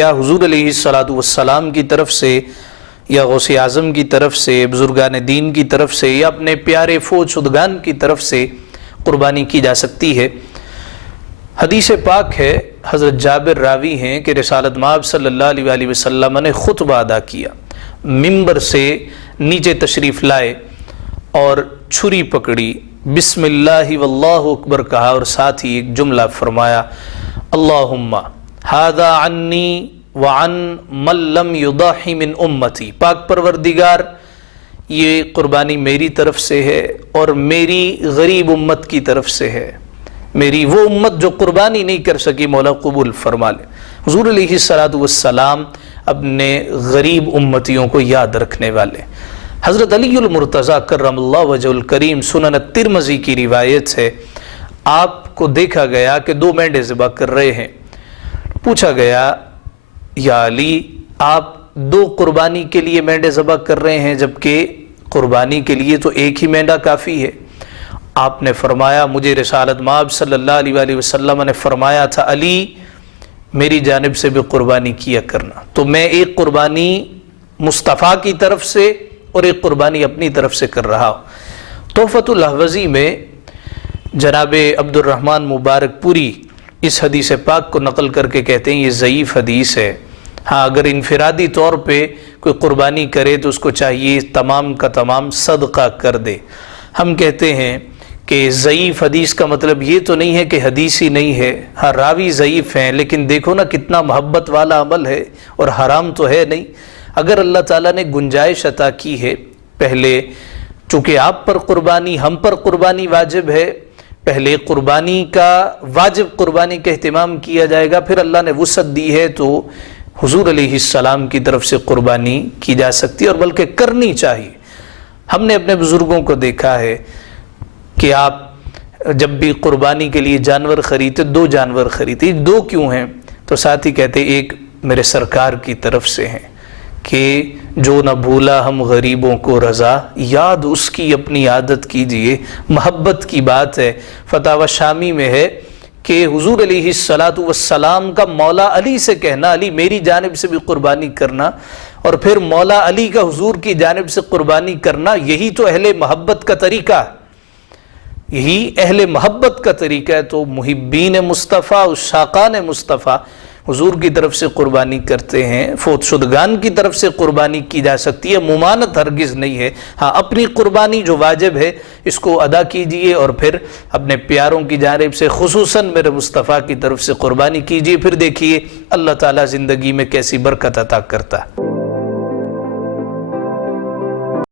کیا حضور علیہ الصلوۃ والسلام کی طرف سے یا غوث اعظم کی طرف سے، بزرگان دین کی طرف سے، یا اپنے پیارے فوت شدگان کی طرف سے قربانی کی جا سکتی ہے؟ حدیث پاک ہے، حضرت جابر راوی ہیں کہ رسالت مآب صلی اللہ علیہ وآلہ وسلم نے خطبہ ادا کیا، ممبر سے نیچے تشریف لائے اور چھری پکڑی، بسم اللہ واللہ اکبر کہا، اور ساتھ ہی ایک جملہ فرمایا، اللہم ھذا عنی وعن من لم یضحی من امتی، پاک پروردگار یہ قربانی میری طرف سے ہے اور میری غریب امت کی طرف سے ہے، میری وہ امت جو قربانی نہیں کر سکی، مولا قبول فرما لے۔ حضور علیہ الصلوۃ والسلام اپنے غریب امتیوں کو یاد رکھنے والے۔ حضرت علی المرتضیٰ کرم اللہ وجہ الکریم، سنن الترمذی کی روایت ہے، آپ کو دیکھا گیا کہ 2 مینڈے ذبح کر رہے ہیں۔ پوچھا گیا، یا علی آپ 2 قربانی کے لیے مینڈے ذبح کر رہے ہیں جبکہ قربانی کے لیے تو ایک ہی مینڈا کافی ہے؟ آپ نے فرمایا، مجھے رسالت مآب صلی اللہ علیہ وآلہ وسلم نے فرمایا تھا، علی میری جانب سے بھی قربانی کیا کرنا، تو میں ایک قربانی مصطفیٰ کی طرف سے اور ایک قربانی اپنی طرف سے کر رہا ہوں۔ تحفۃ الاحوذی میں جناب عبد الرحمن مبارک پوری اس حدیث پاک کو نقل کر کے کہتے ہیں یہ ضعیف حدیث ہے۔ ہاں، اگر انفرادی طور پہ کوئی قربانی کرے تو اس کو چاہیے تمام کا تمام صدقہ کر دے۔ ہم کہتے ہیں کہ ضعیف حدیث کا مطلب یہ تو نہیں ہے کہ حدیث ہی نہیں ہے، ہاں راوی ضعیف ہیں، لیکن دیکھو نا کتنا محبت والا عمل ہے اور حرام تو ہے نہیں۔ اگر اللہ تعالیٰ نے گنجائش عطا کی ہے، پہلے چونکہ آپ پر قربانی، ہم پر قربانی واجب ہے، پہلے قربانی کا واجب قربانی کا اہتمام کیا جائے گا، پھر اللہ نے وسعت دی ہے تو حضور علیہ السلام کی طرف سے قربانی کی جا سکتی ہے، اور بلکہ کرنی چاہیے۔ ہم نے اپنے بزرگوں کو دیکھا ہے کہ آپ جب بھی قربانی کے لیے جانور خریدتے، 2 جانور خریدتے، 2 کیوں ہیں؟ تو ساتھ ہی کہتے ایک میرے سرکار کی طرف سے ہیں کہ جو نہ بھولا ہم غریبوں کو رضا، یاد اس کی اپنی عادت کیجئے، محبت کی بات ہے۔ فتاوی شامی میں ہے کہ حضور علیہ الصلوۃ والسلام کا مولا علی سے کہنا، علی میری جانب سے بھی قربانی کرنا، اور پھر مولا علی کا حضور کی جانب سے قربانی کرنا، یہی تو اہل محبت کا طریقہ ہے، یہی اہل محبت کا طریقہ ہے۔ تو محبین مصطفیٰ، عشاقان مصطفیٰ حضور کی طرف سے قربانی کرتے ہیں، فوت شدگان کی طرف سے قربانی کی جا سکتی ہے، ممانت ہرگز نہیں ہے۔ ہاں، اپنی قربانی جو واجب ہے اس کو ادا کیجئے، اور پھر اپنے پیاروں کی جانب سے خصوصاً میرے مصطفیٰ کی طرف سے قربانی کیجئے، پھر دیکھیے اللہ تعالیٰ زندگی میں کیسی برکت عطا کرتا ہے۔